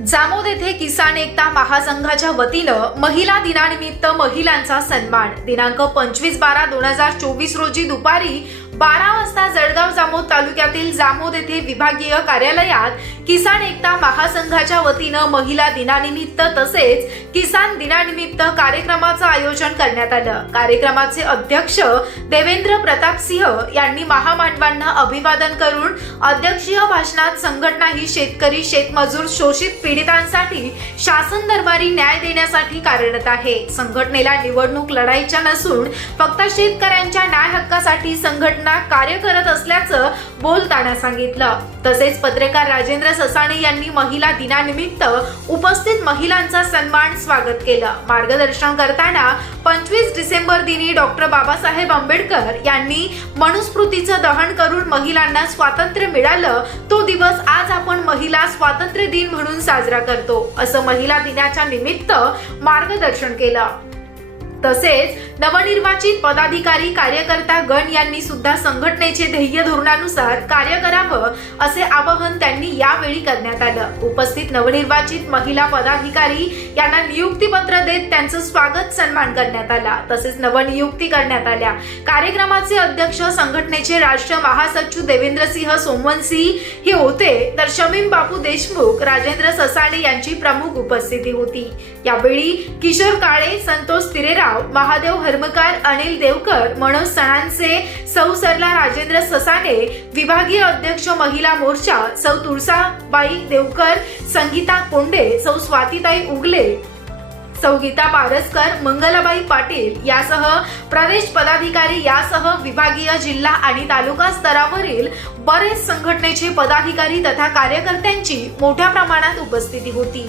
जामोद येथे किसान एकता महासंघाच्या वतीनं महिला दिनानिमित्त महिलांचा सन्मान. दिनांक पंचवीस बारा दोन हजार चोवीस रोजी दुपारी बारा वाजता जळगाव जामोद तालुक्यातील जामोद येथे विभागीय कार्यालयात किसान एकता महासंघाच्या वतीनं महिला दिनानिमित्त तसेच किसान दिनानिमित्त कार्यक्रमाचं आयोजन करण्यात आलं. कार्यक्रमाचे अध्यक्ष देवेंद्र प्रताप सिंह यांनी महामानवांना अभिवादन करून अध्यक्षीय भाषणात संघटना ही शेतकरी शेतमजूर शोषित पीडितांसाठी शासन दरबारी न्याय देण्यासाठी कार्यरत आहे. संघटनेला निवडणूक लढायच्या नसून फक्त शेतकऱ्यांच्या न्याय हक्कासाठी संघटना कार्य करत असल्याचं बोलताना सांगितलं. तसेच पत्रकार राजेंद्र ससाणे यांनी महिला दिनानिमित्त उपस्थित महिलांचा सन्मान स्वागत केलं. मार्गदर्शन करताना पंचवीस डिसेंबर दिनी डॉक्टर बाबासाहेब आंबेडकर यांनी मनुस्मृतीचं दहन करून महिलांना स्वातंत्र्य मिळालं. तो दिवस आज आपण महिला स्वातंत्र्य दिन म्हणून साजरा करतो. असं महिला दिनाच्या निमित्त मार्गदर्शन केलं. तसेच नवनिर्वाचित पदाधिकारी कार्यकर्ता गण यांनी सुद्धा संघटनेचे ध्येय धोरणानुसार कार्य करावं असे आवाहन त्यांनी यावेळी करण्यात आलं. उपस्थित नवनिर्वाचित महिला पदाधिकारी यांना नियुक्ती पत्र देत त्यांचं स्वागत सन्मान करण्यात आला. तसेच नवनियुक्ती करण्यात आल्या. कार्यक्रमाचे अध्यक्ष संघटनेचे राष्ट्रीय महासचिव देवेंद्रसिंह सोमवंशी हे होते तर शमीम बापू देशमुख राजेंद्र ससाणे यांची प्रमुख उपस्थिती होती. यावेळी किशोर काळे संतोष तिरेरा तिरेराव महादेव हर्मकार अनिल देवकर मनोज सणांचे सौ सरला राजेंद्र ससाने विभागीय अध्यक्ष महिला मोर्चा सौ तुळसाबाई देवकर संगीता कोंडे सौ स्वातीताई उगले सौ गीता पारसकर मंगलाबाई पाटील यासह प्रदेश पदाधिकारी यासह विभागीय जिल्हा आणि तालुका स्तरावरील बरेच संघटनेचे पदाधिकारी तथा कार्यकर्त्यांची मोठ्या प्रमाणात उपस्थिती होती.